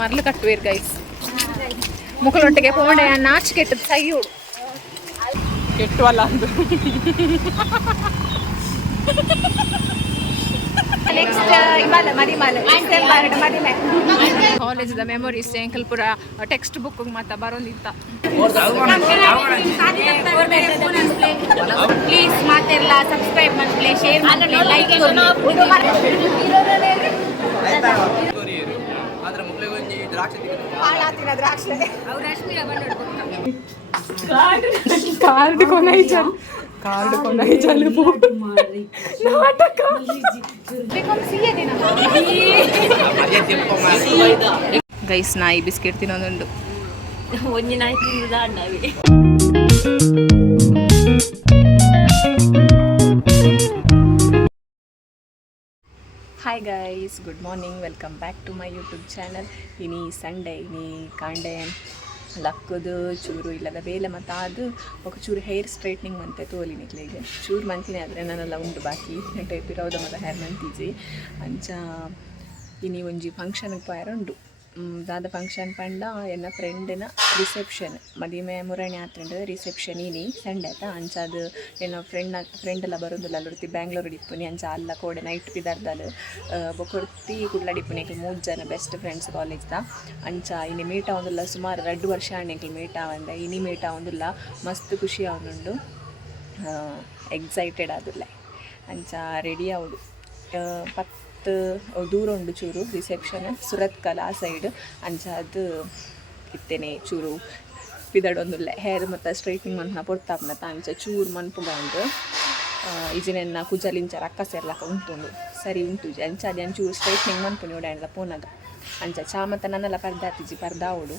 ಮರಳು ಕಟ್ಟುವೇರು guys ಮುಖಲೊಟ್ಟಿಗೆ ಪೋಣೆ notch ಕೆಟ್ಟದ್ ಸೈಯೋಡು ಕೆಟ್ಟವಲ್ಲ ಅಂದು. ನೆಕ್ಸ್ಟ್ ಕಾಲೇಜದ ಮೆಮೊರೀಸ್ ಎಂಕಲ್ಪುರ ಟೆಕ್ಸ್ಟ್ ಬುಕ್ ಮಾತ ಬರೋದಿತ್ತ ಪ್ಲೀಸ್ ಮಾತೆಲ್ಲ ಸಬ್ಸ್ಕ್ರೈಬ್ ಮಾಡ್ಲಿ ಶೇರ್ ಮಾಡ್ಲಿ ಲೈಕ್ ಆದ್ರೆ ದ್ರಾಕ್ಷಿ. ಕಾರ್ಡ್ ಕೊನೈಜಲ್ ಕಾರ್ಡ್ ಜಲುಬು. ನಾಟಕ. ಗೈಸ್ ನಾಯಿ ಬಿಸ್ಕೆಟ್ ತಿನ್ನೋದುಂಡು ಒಂಜಿ ನಾಯಿ ಅಣ್ಣವಿ hi guys good morning welcome back to my YouTube channel ಇನಿ ಸಂಡೇ ಇನಿ ಕಾಂಡೆ ಲಕ್ಕದು, ಚೂರು ಇಲ್ಲದ ಬೇಲೆ ಮತ್ತು ಅದು ಒಕ ಚೂರು ಹೇರ್ ಸ್ಟ್ರೈಟ್ನಿಂಗ್ ಮಂತೆ ತೋಲಿ ನಿಕ್ಲಿಗೆ. ಚೂರು ಮಂತಿನೇ ಆದರೆ ನನ್ನೆಲ್ಲ ಉಂಡು ಬಾಕಿ. ಟೈಪ್ ಇರೋದ ಮತ್ತು ಹೇರ್ ಮಂತಿಜಿ. ಅಂಚ, ಇನಿ ಒಂಜಿ ಫಂಕ್ಷನ್ಗೆ ಪಾಯರ ಉಂಡು ದಾದ ಫಂಕ್ಷನ್ ಪಂಡ ಎನ್ನ ನ ರಿಸೆಪ್ಷನ್ ಮದಿಮೆ ಮುರಣಿ ಆತ್ರಂಡ ರಿಸೆಪ್ಷನ್ ಇನಿ. ಸಂಡೆ ಆಯ್ತಾ? ಅಂಚಾದ ಎನ್ನ ಫ್ರೆಂಡ್ ಫ್ರೆಂಡ್ ಎಲ್ಲ ಬರೋದಿಲ್ಲ ಅಲ್ಲೊಡ್ತಿ ಬ್ಯಾಂಗ್ಳೂರ್ ಡಿಪ್ಪುನಿ ಅಂಚ ಅಲ್ಲ ಕೋಡೆ ನೈಟ್ ಪಿದರ್ದಲ್ ಬೊಕೊರ್ತಿ ಕುಡ್ಲ ಡಿಪ್ಪುನಿ ಮೂರು ಜನ ಬೆಸ್ಟ್ ಫ್ರೆಂಡ್ಸ್ ಕಾಲೇಜ್ದ ಅಂಚ ಇನಿ ಮೀಟ್ ಆವೊಂದುಲ್ಲ, ಸುಮಾರು ಎರಡು ವರ್ಷ ಆಣೆಂಕ್ಲು ಮೀಟ್ ಆವಂದ. ಇನಿ ಮೀಟ್ ಆವೊಂದುಲ್ಲ, ಮಸ್ತ್ ಖುಷಿ ಆವೊಂದುಂಡು. ಎಕ್ಸೈಟೆಡ್ ಆದುಲ್ಲ. ಅಂಚ ರೆಡಿ ಆವಡು ಪತ್ತು ದೂರ ಉಂಡು ಚೂರು ರಿಸೆಪ್ಷನ್ ಸುರತ್ ಕಲಾ ಸೈಡ್ ಅಂಚ ಅದು ಇತ್ತೇನೆ ಚೂರು. ಪಿದಡೊಂದುಲ್ಲೆ ಹೇರ್ ಮತ್ತು ಸ್ಟ್ರೈಟ್ನಿಂಗ್ ಮನ್ಪುನ ಪೊರ್ತಾಪುನ ಅಂಚ ಚೂರು ಮನ್ಪುಗ ಉಂಟು ಇಜಿನೆನ್ನ ಕುಜಲಿಂಚ ರಕ್ಕ ಸೇರ್ಲಕ ಉಂಟುಂಡು ಸರಿ ಉಂಟು ಅಂಚ ಅದೇ ಚೂರು ಸ್ಟ್ರೈಟ್ನಿಂಗ್ ಮನ್ಪುನಿ ಉಡಾಂಡ್ಲ ಪೋನಾಗ. ಅಂಚ ಚಾಮತ ನನ್ನೆಲ್ಲ ಪರ್ದಾತಿಜಿ ಪರ್ದಾವೋಡು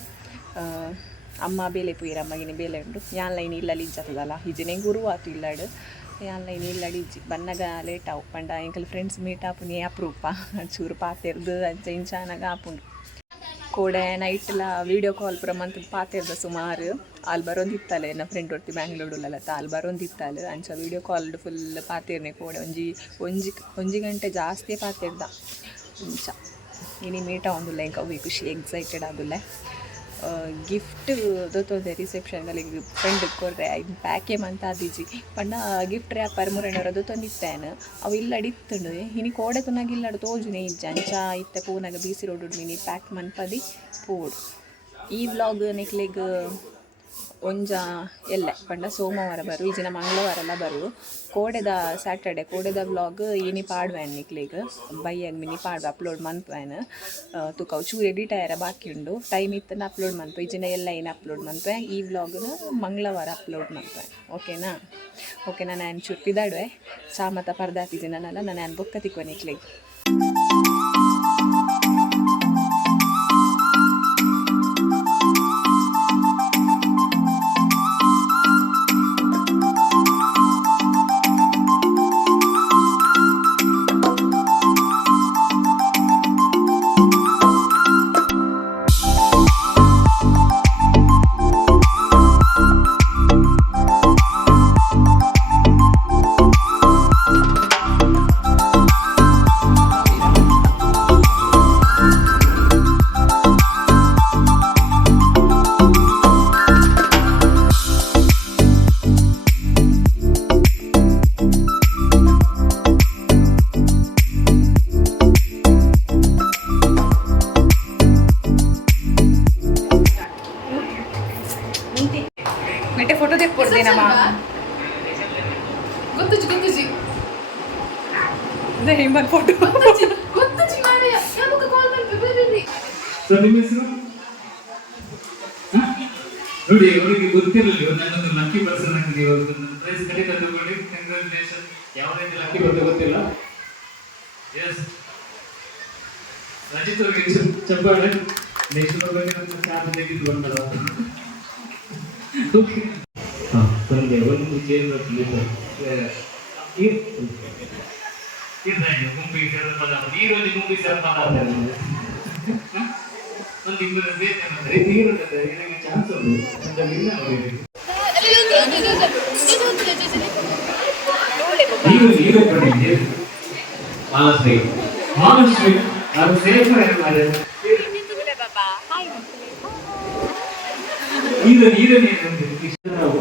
ಅಮ್ಮ ಬೇಲೆ ಪುಯ್ರ ಅಮ್ಮಗಿನ ಬೇಲೆ ಉಂಡು. ಯಾನ್ ಲೈನ್ ಇಲ್ಲ ಲಿಜ್ಜತ್ತದಲ್ಲ ಇಜಿನೆ ಗುರು ಆತು ಇಲ್ಲಾಡು. ಲಿಜ್ಜಿ ಬನ್ನಗ ಲೇಟ್ ಆವು. ಪಂಡ ಎಂಕಲ್ ಫ್ರೆಂಡ್ಸ್ ಮೀಟ್ ಆಪುನಿ ಅಪ್ರೂಪ ಚೂರು ಪಾತೆರ್ದು ಅಂಚ ಇಂಚಾನಾಗ ಆಪುಂಡು. ಕೋಡೆ ನೈಟ್ಲ ವೀಡಿಯೋ ಕಾಲ್ ಪುರ ಮಂತ್ ಪಾತೆರ್ದ ಸುಮಾರು. ಅಲ್ಲಿ ಬರೋಂದಿತ್ತಲೆ ನನ್ನ ಫ್ರೆಂಡ್ ಒಟ್ಟಿ ಬ್ಯಾಂಗ್ಳೂರಲ್ಲ ಅಲ್ಲಿ ಬರೋಂದಿತ್ತಲ್ಲ ಅಂಚ ವೀಡಿಯೋ ಕಾಲ್ ಫುಲ್ ಪಾತೆರ್ನೆ ಕೋಡೆ. ಒಂಜಿ ಒಂಜಿ ಒಂಜಿ ಗಂಟೆ ಜಾಸ್ತಿ ಪಾತೆರ್ದ ಅಂಚ ಇನಿ ಮೀಟ ಒಂದುಲ್ಲ ಅವು ಖುಷಿ ಎಕ್ಸೈಟೆಡ್ ಆದುಲ್ಲೆ. ಗಿಫ್ಟ್ ದೊತ್ತೊಂದೆ ರಿಸೆಪ್ಷನ್ದಲ್ಲಿ ಫ್ರೆಂಡ್ ಕೊರ್ರೆ ಇದು ಪ್ಯಾಕೆ ಮಂತ ಆದಿಜಿ ಪಂಡ ಗಿಫ್ಟ್ ರ್ಯಾಪರ್ ಮುರಣರ ದೊತ್ತೊಂದಿತ್ತೇನು ಅವು ಇಲ್ಲ ಅಡಿತ್ತುಂಡು ಹಿನಿ ಕೋಡೆ ತುನಾಗ ಇಲ್ಲ ತೋಜುನೆ ಇಜ್ಜ. ಅಂಚ, ಇತ್ತೆ ಪೂನಾಗ ಬೀಸಿ ರೋಡು ಮಿನಿ ಪ್ಯಾಕ್ ಮನ್ಪದಿ ಪೋಡು ಈ ವ್ಲಾಗ್ ನೆಕ್ಲೆಗ್ ಒಂಜ ಎಲ್ಲ ಪಂಡ ಸೋಮವಾರ ಬರು ಈಜಿನ ಮಂಗಳವಾರ ಎಲ್ಲ ಬರು. ಕೋಡೆದ ಸ್ಯಾಟರ್ಡೆ ಕೋಡೆದ ವ್ಲಾಗ್ ಇನಿ ಪಾಡ್ವೇನ್ ನಿಕ್ಲೀಗ ಬೈಯಾಗ ಮಿನಿ ಪಾಡ್ವೆ ಅಪ್ಲೋಡ್ ಮನ್ಪೇನ್ ತೂಕ ಚೂರು ಎಡಿಟ್ ಆಯ್ರ ಬಾಕಿ ಉಂಡು. ಟೈಮ್ ಇತ್ತನ ಅಪ್ಲೋಡ್ ಮನ್ಪೆ ಇಜಿನ ಎಲ್ಲ ಏನು ಅಪ್ಲೋಡ್ ಮನ್ಪೆ ಈ ವ್ಲಾಗ್ನ ಮಂಗಳವಾರ ಅಪ್ಲೋಡ್ ಮನ್ಪೆ ಓಕೆನಾ ಓಕೆನಾ ನಾನು ಚೂರು ಪಿದಾಡ್ವೆ ಸಾಮತ ಮತ್ತು ಪರ್ದಾತಿದ್ದೀನಲ್ಲ ನಾನು ಬೊಕ್ಕ ತಿಕ್ಕೋ ನೋಡಿ ಅವರಿಗೆ ಗೊತ್ತಿರಲಿ ನನ್ನೊಂದು ಲಕ್ಕಿ ಪರ್ಸನ್ ಆಗಿದೆ ಇವತ್ತು ನನ್ನ ಪ್ರೈಸ್ ಖಂಡಿತ ತಗೊಳ್ಳಿ ಕಂಗ್ರಾಚುಲೇಷನ್ ಯಾವ ರೀತಿ ಲಕ್ಕಿ ಬರ್ತದೆ ಗೊತ್ತಿಲ್ಲ ಎಸ್ ರಜಿತ್ ಅವರಿಗೆ ಚಪ್ಪಾಳೆ ನೆಕ್ಸ್ಟ್ ಬಗ್ಗೆ ನನ್ನ ಚಾರ್ಜ್ ತೆಗೆದು ಬಂದಲ್ಲ ಓಕೆ ಹಾಂ ಸಂಜೆ ಒಂದು ಚೇಂಜ್ ಗುಂಪಿ ಸೇರ್ಪದ ನೀರಲ್ಲಿ ಗುಂಪಿ ಸೇರ್ಪದ ಒಂದು ಇಬ್ಬರು ಬೇಕಂದ್ರೆ ನೀರುತ್ತದೆ ನಿನಗೆ ಚಾನ್ಸ್ ಉಂಟು ಅಂತ ವಿನ್ ಆಗಬೇಕು ನೀರು ನೀರು ಬನ್ನಿ ಮಾಲಶ್ರೀ ಮಾಲಶ್ರೀ ಅದು ಸೇಫ್ ಮಾಡಿ ಇದು ನೀರನ್ನೇ ನಾವು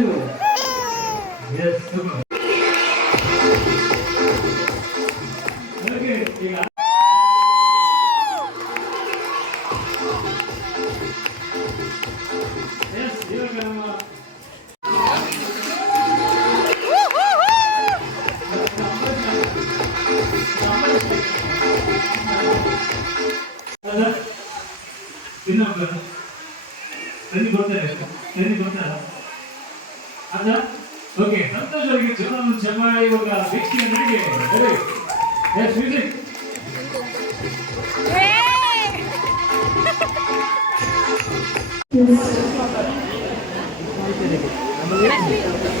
Yes, super. Okay, ಈಗ Thank you.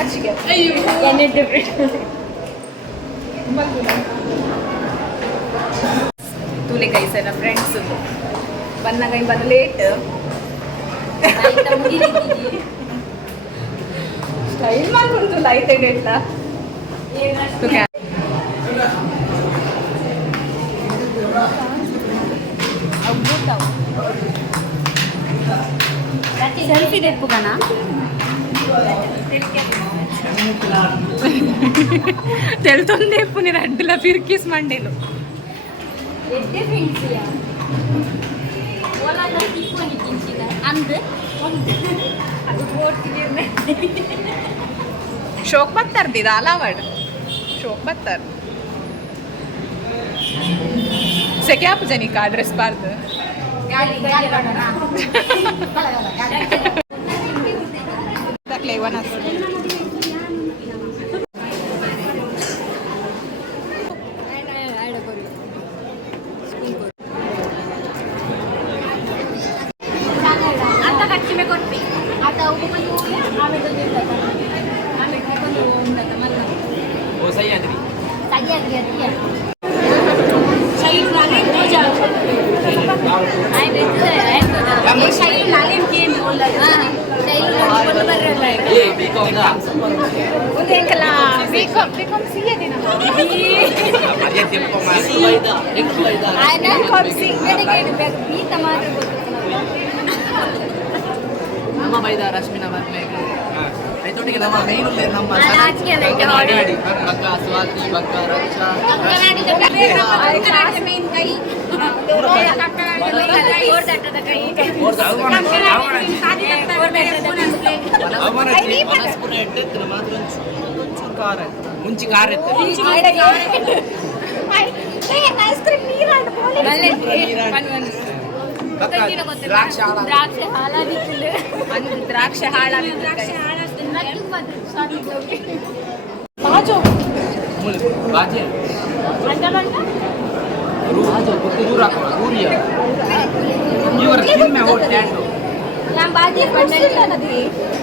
ಆಚೆಗೆ ಎಣ್ಣೆ ತೂಲೆ ಕೈ ಸರ್ ಫ್ರೆಂಡ್ಸ್ ಬನ್ನ ಕೈ ಬಂದು ಲೇಟ್ ಸ್ಟೈಲ್ ಮಾಡ್ಕೊಂಡು ಲೈಟ್ ಎಡ್ಲ ಸೆಲ್ಫಿ ತೆಪ್ಪುಗಣ తెలుతుంది ఎప్పుడు నేను అడ్డులా పిరికిస్ మండేలు ಎಡ್ಡೆ ಫ್ರೆಂಡ್ಸಿಯ ಓಲಾದ ತಿಕ್ಕೊಂಡು ತಿಂಚಿದ ಅಂದ್ ಅದು ಓಡ್ತಿದ್ದೇನೆ ಶೋಕ್ ಬತ್ತಾರ್ದು ಇದು ಅಲಾವಾಡ್ ಶೋಕ್ ಬತ್ತಾರ್ ಸೆಕ್ಯಾಪ್ ಜನಿಕ ಡ್ರೆಸ್ ಬಾರ್ದು ಗಾಡಿ ನಮ್ಮ ಬೈದ ರಶ್ಮಿನ ಬರ್ಬೇಕು ಐತೊಟ್ಟಿಗೆ ನಮ್ಮ ಮೇನು ನಮ್ಮ ಆ, ನಾಚಿಕೆ ಅಲ್ಲ, ಈಗ ಗಾಡಿ ಬಕ್ಕ ಸ್ವಾತಿ ಬಕ್ಕ ರಕ್ಷಾ ಮೇನ್ ಕೈ ಮನಸ್ಪುರ ಎಟ್ಟೆತ್ತಿನ ಮಾತ್ರ ಒಂಚೂರು ಖಾರ ಮುಂಚಿ ಖಾರ ಎತ್ತ ಗೊತ್ತಿಲ್ಲ ಗೊತ್ತಿಲ್ಲ ದ್ರಾಕ್ಷಿ ಹಾಳ ದ್ರಾಕ್ಷಿ ಹಾಳಾಗಿತ್ತು ಅಂದ್ರೆ ದ್ರಾಕ್ಷಿ ಹಾಳಾಗಿತ್ತು ದ್ರಾಕ್ಷಿ ಹಾಳಾಗ್ತಿತ್ತು ಬಾಜು ಬಾಜೆ ಅಂಟ ಬಂಟ ಬಾಜು ಗೊತ್ತು ದೂರ ಹಾಕೋಣ ದೂರಿಯ ಇವರ ಸಿಮ್ಮೆ ಹೋಗಿ ಟ್ಯಾಂಡು ನಾನು ಬಾಜಿ ಬಂದಿಲ್ಲ ನದಿ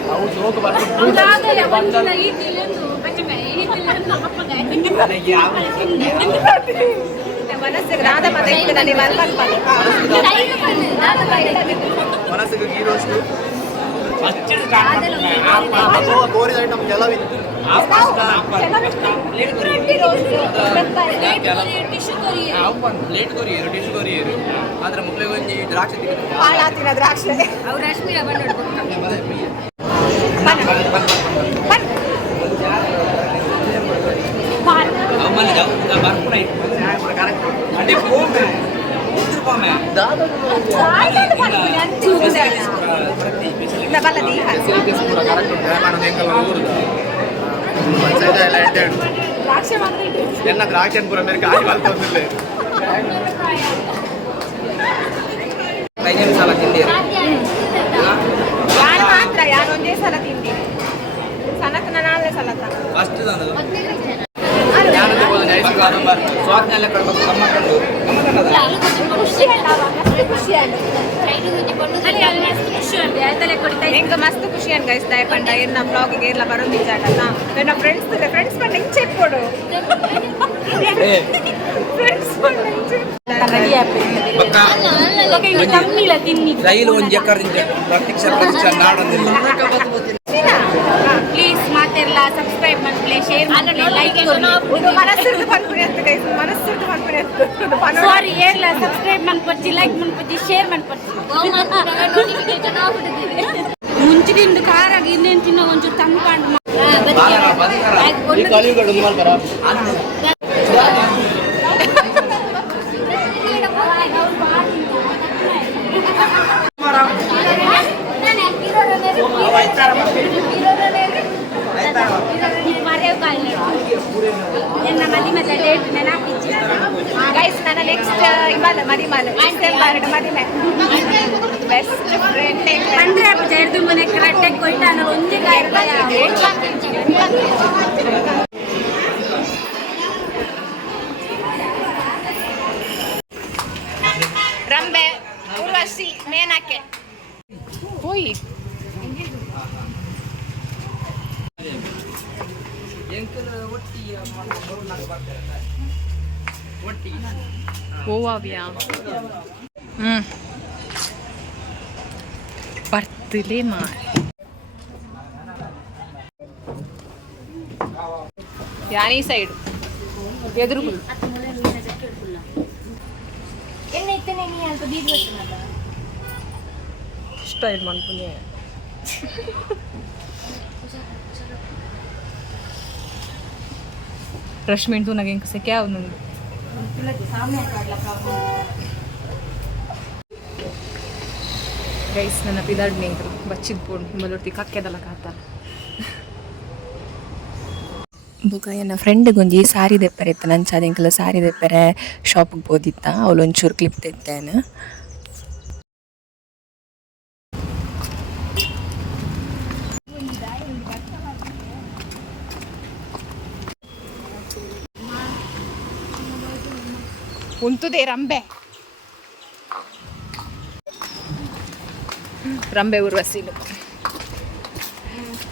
ಹೌದು ಹೋಗಿ ಬರ್ತೀನಿ ಹೌದಾಗಲ್ಲ ಬಂದಿಲ್ಲ ಈ ತಿಲೆಂದು ಬಚ್ಚಮೆ ಈ ತಿಲೆಂದು ನಮ್ಮ ಅಪ್ಪಗೆ ನನಗೆ ಯಾವ ಮನಸ್ಸಿಗೆ ರಾಧ ಮತ್ತೆ ಇಲ್ಲಿ ಮನಸ್ಸಿಗೆ ಗೀರೋಷ್ಟು ಕೋರಿದ item ಎಲ್ಲವಿತ್ತು plate courier tissue courier ಆದ್ರೆ ಮಕ್ಳಿಗೆ ಒಂಜಿ ದ್ರಾಕ್ಷಿ ತಿಕ್ಕ ಹಾಳಾತಿನ ದ್ರಾಕ್ಷಿ ಅವ್ರು ರಶ್ಮಿ ಬಂದು ಅಮ್ಮನಿಗೆ ಬರ್ಪುಣ ಅಡಿ ಪೋಮೆ ಉತ್ತರ ಪೋಮೆ ಇಲ್ಲ ಬಲ್ಲದಿ ದ್ರಾಕ್ಷಿ ಮಾತ್ರ ಇಟ್ಟು. ಎಲ್ಲ ದ್ರಾಕ್ಷಿ ಪೂರ ಮೇಲೆ ಗಾಳಿ ಬರ್ತದಿಲ್ಲ ಐದನೇ ಸಲ ತಿಂದಿರ ಯಾರು ಮಾತ್ರ ಯಾರು ಒಂದೇ ಸಲ ತಿಂಡಿ ಸನತನ ನಾಳೆ ಸಲತ ಫಸ್ಟ್ ತಂದು ಜ್ಞಾನದ ಬೋಧ ನಮ್ಮ ನಂಬರ್ ಎಲ್ಲ ಕಳ್ಕೊಂಡು ನಮ್ಮ ಕಂಡು ನಮ್ಮ ಕಂಡದ ಖುಷಿ ಅಲ್ಲ ಖುಷಿ ಅಲ್ಲ ನಿಂಗೆ ಮಸ್ತ್ ಖುಷಿ ಗೈಸ್ ಪಂಡ ಏನ್ ನಮ್ಮ ಬ್ಲಾಗಿಗೆ ಎಲ್ಲ ಬರೋದು ಆಗಲ್ಲ ನನ್ನ ಫ್ರೆಂಡ್ಸ್ ಫ್ರೆಂಡ್ಸ್ ಬಂದು ಹೆಂಗ್ ಚೆಕ್ ಕೊಡು ರೈಲು ಒಂದು ಜಕ್ಕರಿಂದ ಪ್ರತ್ಯಕ್ಷ ಪ್ರತ್ಯಕ್ಷ ನಾಡೊಂದಿಲ್ಲ ಮಾತೆಲ್ಲ ಸಬ್ಸ್ಕ್ರೈಬ್ ಮಾಡ್ಕೊಳ್ಳಿ ಶೇರ್ ಮಾಡ್ಕೊಳ್ಳಿ ಲೈಕ್ ಮನಸ್ಸಿರ್ದು ಪನ್ಪುರಿ ಅಂತ ಗೈಸ್ ಮನಸ್ಸಿರ್ದು ಪನ್ಪುರಿ ಅಂತ. ಸಾರಿ ಏರ್ಲ ಸಬ್ಸ್ಕ್ರೈಬ್ ಮಾಡ್ಕೊಡ್ತಿ ಲೈಕ್ ಮಾಡ್ಕೊಡ್ತಿ ಶೇರ್ ಮಾಡ್ಕೊಡ್ತಿ. ಮುಂಚಿನಿಂದ ಕಾರಾಗಿ ಇನ್ನೇನು ತಿನ್ನೋ ಒಂಚೂರು ತಂದ್ಕೊಂಡು ಬಾಲರ ಬದುಕರ ಈ ಕಲಿಯುಗಡು ಮಲ್ಪರ ನನ್ನ ಮದಿ ಮತ್ತೆ ಡೇಟ್ ನೆನಪಿಚ್ಚಿ ಗೈಸ್ ನನ್ನ ನೆಕ್ಸ್ಟ್ ಇವಾಗ ಮದಿಮಾಲೆ ಡಿಸೆಂಬರ್ ಮದಿಮೆ ಬೆಸ್ಟ್ ಫ್ರೆಂಡ್ ಅಂದ್ರೆ ಜೈರ್ದು ಮನೆ ಕರೆಕ್ಟಾಗಿ ಕೊಯ್ತಾನ ಒಂದೇ ಕಾಯಿ ರಂಬೆ ಉರ್ವಶಿ ಮೇನಕ್ಕೆ ಹೋಯ್ ಓವಾವ್ಯಾ ಹ್ಞೂ ಬರ್ತಿಲೇ ಮಾರೆ ಯಾನಿ ಸೈಡ್ ಎದುರು ಸ್ಟೈಲ್ ಮಾಡ್ತೀನಿ ರಶ್ಮಿನ್ ತೂ ನನಗೆ ಇಂಕ ಸೆಕೆ ಆವ್ ನಂದು ಗೈಸ್ ನನ್ನ ಪಿದಾಡ್ ನೇಂದ್ರು ಬಚ್ಚಿದ್ ಪೋಣ್ ಮಲೊಟ್ಟಿ ಕಕ್ಕೆದಲ್ಲ ಕಾತ ಬುಕ ನನ್ನ ಫ್ರೆಂಡ್ ಒಂಜಿ ಸಾರಿ ದೆಪ್ಪರೆ ಇತ್ತು ನನ್ನ ಚಾದಿಂಕಲ್ಲ ಸಾರಿ ದೆಪ್ಪರೆ ಶಾಪಿಗೆ ಬೋದಿತ್ತ ಅವಳು ಒಂಚೂರು ಕ್ಲಿಪ್ ತೆತ್ತೇನೆ ಉಂತುದೇ ರಂಬೆ. ರಂಬೆ ಉರ್ವಸಿಲು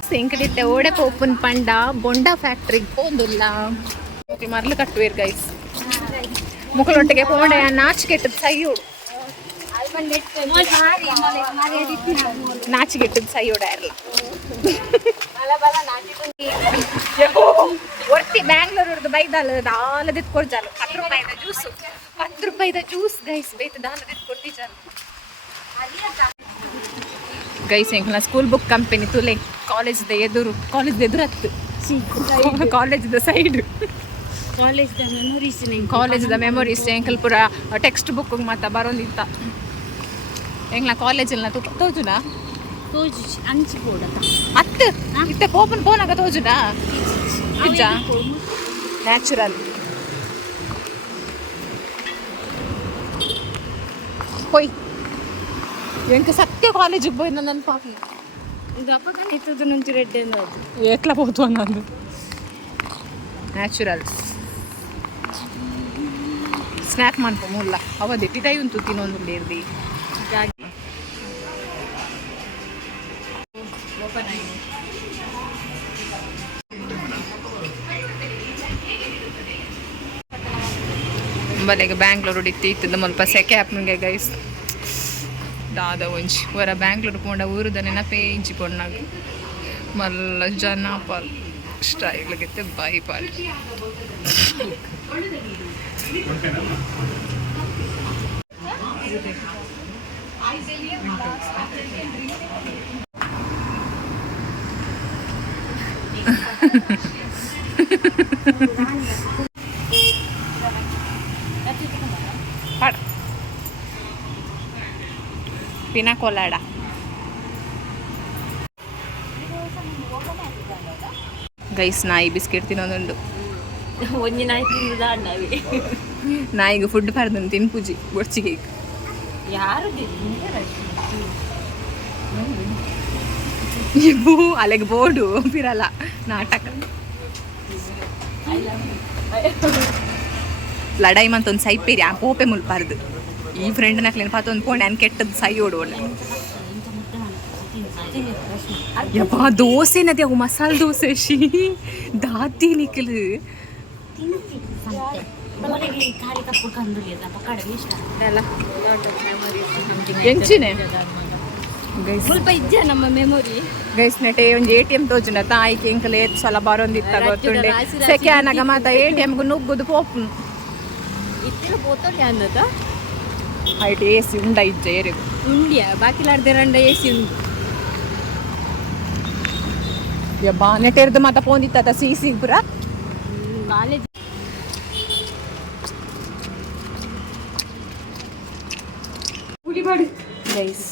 ಸಿಂಕಡಿತ್ತೆ ಓಡೆ ಪೋಪನ್ ಪಂಡ ಬೊಂಡ ಫ್ಯಾಕ್ಟ್ರಿಗೆ ಪೋಂದುಲ್ಲ ಓಕೆ ಮರ್ಲು ಕಟ್ಟುವೇರ್ ಗೈಸ್ ಮುಕ್ಕಳೊಟ್ಟಿಗೆ ಪೋಂಡೆ ನಾಚಿಕೆಟ್ಟದ ಸೈಯೋಡು ನಾಚಿಕೆಟ್ಟದ ಸೈಯೋಡ ಇರಲ್ಲ ಒರ್ತಿ ಬ್ಯಾಂಗ್ಳೂರ್ದು ಬೈದಾಲ ದಾಲದಿತ್ ಕೊಡ್ಜಾಲು ಹತ್ತು ರೂಪಾಯಿದ ಜ್ಯೂಸು. ಹತ್ತು ರೂಪಾಯಿದ ಜ್ಯೂಸ್, ಗೈಸ್ ಬೈತ್ ದಾಲದಿತ್ ಕೊಟ್ಟಿಜಾಲು ಗೈಸ್ ಎಂಕ್ಲ ಸ್ಕೂಲ್ ಬುಕ್ ಕಂಪನಿ ತುಲೆ ಕಾಲೇಜ್ದ ಎದುರು ಕಾಲೇಜ್ದ ಎದುರು ಹತ್ತು ಕಾಲೇಜ್ದ ಸೈಡ್ ಕಾಲೇಜ್ ಮೆಮೊರೀಸ್ ಕಾಲೇಜ್ದ ಮೆಮೊರೀಸ್ ಎಂಕಲ್ ಪೂರ ಟೆಕ್ಸ್ಟ್ ಬುಕ್ ಮಾತ ಬರೋಂದಿತ್ತ ಕಾಲೇಜ್ ಕಾಲೇಜಲ್ಲಿ ತು ತೋಜುನ ತೋಜುಚಿ ಅಂಚಿ ಬೋಡತ ಅತ್ತೆ ಇತ್ತ ಪೋಪನ್ ಪೋನಾಗ ತೋಜುನ? ನಿಜ? ನ್ಯಾಚುರಲ್ ಹೋಯ್. ಎಂಕ ಸತ್ಯ ಕಾಲೇಜಿಗೆ ಹೋಯ್ತು ನನ್ನ ಪಾಪಿ. ಇದು ಅಪ್ಪಕನ್ ಇತ್ತದ నుంచి ರೆಡ್ ಎಂದು ಏಟ್ಲ ಹೋತು ನಾನು ನ್ಯಾಚುರಲ್ ಸ್ನ್ಯಾಕ್ ಮಾಡ್ಕೊ ಮುಲ್ಲ ಅವಧಿಟ್ಟಿದ ಉಂತು ತಿನ್ನೊಂದು ಬೇರ್ದಿ ಬಲೆಗೆ ಬ್ಯಾಂಗ್ಳೂರು ಇತ್ತು ಮುಲ್ಪ ಸೆಕೆ ಹ್ಯಾಪ್ನಿಗೆ ಗೈಸ್ ದಾದ ಒಂಜಿ. ವರ ಬ್ಯಾಂಗ್ಳೂರು ಪೋಂಡ ಊರುದ ನೆನಪೇ ಇಂಚಿ ಪೊಣ್ಣಾಗ. ಮಲ್ಲ ಜನ ಪಾಲ್ ಸ್ಟೈಲ್ಗೆ ಬಾಯಿ ಪಾಲ್. ಪಿನಾ ಕೊಲಾಡ. ಗೈಸ್ ನಾಯಿ ಬಿಸ್ಕೆಟ್ ತಿನ್ನೋದುಂಡು ಒಂಜಿನ ತಿಂದಿದ ಅಣ್ಣವಿ? ನಾಯಿಗೆ ಫುಡ್ ಪಾರ್ದನ್ ತಿನ್ ಪೂಜಿ ಬೊಡ್ಚಿಗೆ ಯಾರು ಇವು ಅಲೆಗೆ ಬೋರ್ಡು ಬಿರಲ್ಲ ನಾಟಕ. ಲಡಾಯಿ ಮಂತ ಒಂದು ಸೈ ಪೇರಿ ಆ ಪೋಪೆ ಮುಲ್ಪಾರ್ದು. ಈ ಫ್ರೆಂಡ್ ಒಂದು ಪೋಂಡೆ ಅನ್ ಕೆಟ್ಟದ್ದು ಸೈ ಓಡೋಣ ಯಪ್ಪ ದೋಸೆ ನದಿ ಅವು ಮಸಾಲೆ ದೋಸೆ ಶಿ ದಾತಿ ಇಷ್ಟ ಎಂಚಿನೆ? ಸ್ವಲ್ಪ ಇದ್ದ ನಮ್ಮ ಮೆಮೊರಿ ಗೈಸ್ ನೆಟೆ ಒಂದು ಎ ಟಿ ಎಂ ತೋಜುನ ತಾಯಿಗೆ ಎಂಕಲೆ ಸಲ ಬರೋಂದಿತ್ತ ಗೊತ್ತುಂಡೆ. ರಾಶಿ ರಾಶಿ ಸೆಕೆ ಅನ್ನಾಗ ಮಾತ ಎ ಟಿ ಎಮ್ಗೆ ನುಗ್ಗುದು ಪೋಪುನು ಇತ್ತಿನ ಪೋತೋಲಿ ಅನ್ನದ? ಐಟ್ ಎ ಸಿ ಉಂಡ ಇಜ್ಜೆ ಏರಿಗು ಉಂಡಿಯ? ಬಾಕಿಲಾರ್ದೆ ರಂಡ ಏಸಿ ಉಂಡು ಯಬ್ಬಾ ನೆಟೆರ್ದು ಮಾತ ಪೋಂದಿತ್ತ ಸಿ ಸಿ ಪುರ? ಕಾಲೇಜ್ ಗೈಸ್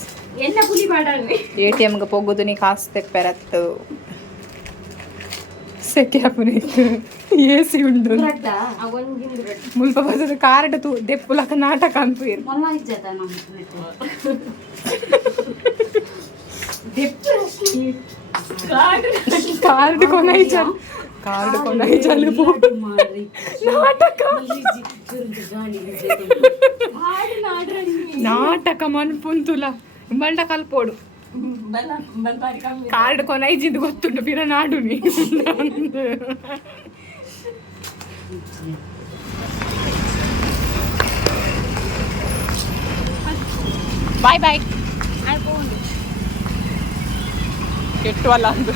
ಎಲ್ಲ ಪುಲಿ ಬಾಡಲ್ಲಿ ಎಟಿಎಂ ಎಮ್ಗೆ ಪೋಗುದು ನೀ ಕಾಸು ತೆಪ್ಪೆರತ್ತು ಸೆಕೆ ಅಪ್ಪನಿತ್ತು ಎ ಸಿ ಉಂಡು ಅವನಿಗಿಂದು ಮುಲ್ಪ ಬಸದ ಕಾರ್ಡ್ ತು ದೆಪ್ಪುಲಕ ನಾಟಕ ಅಂತ ಇರು ಕಾರ್ಡ್ ಕೊನೈಜಲ್ ಕಾರ್ಡ್ ಕೊನೈಜಲ್ ನಾಟಕ. ನಾಟಕ ಮನ್ಪುಂತುಲ. ಬಂಡ ಕಲ್ಪೋಡು. ಕಾರ್ಡ್ ಕೊನೈಜಿಂದು ಗೊತ್ತುಂಟು ಪಿರ ನಾಡು ನೀ ಬಾಯ್ ಬಾಯ್ ಕೆಟ್ಟವಲ್ಲ ಅಂದು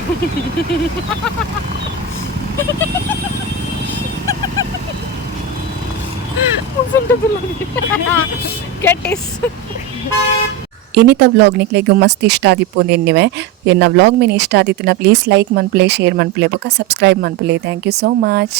ಕೆಟ್ಟಿಸ್ ಇನ್ನಿತ ವ್ಲಾಗ್ ನಿಕ್ಲೆಗ್ ಮಸ್ತ್ ಇಷ್ಟ ಆದಿಪ್ಪು ಎನ್ನಿವೆ ಎನ್ನ ವ್ಲಾಗ್ ಮೇನ್ ಇಷ್ಟ ಆದಿತ್ತಿನ ಪ್ಲೀಸ್ ಲೈಕ್ ಮನ್ಪ್ಲೆ ಶೇರ್ ಮನ್ಪ್ಲೆ ಬೊಕ ಸಬ್ಸ್ಕ್ರೈಬ್ ಮನ್ಪ್ಲೆ ಥ್ಯಾಂಕ್ ಯು ಸೋ ಮಚ್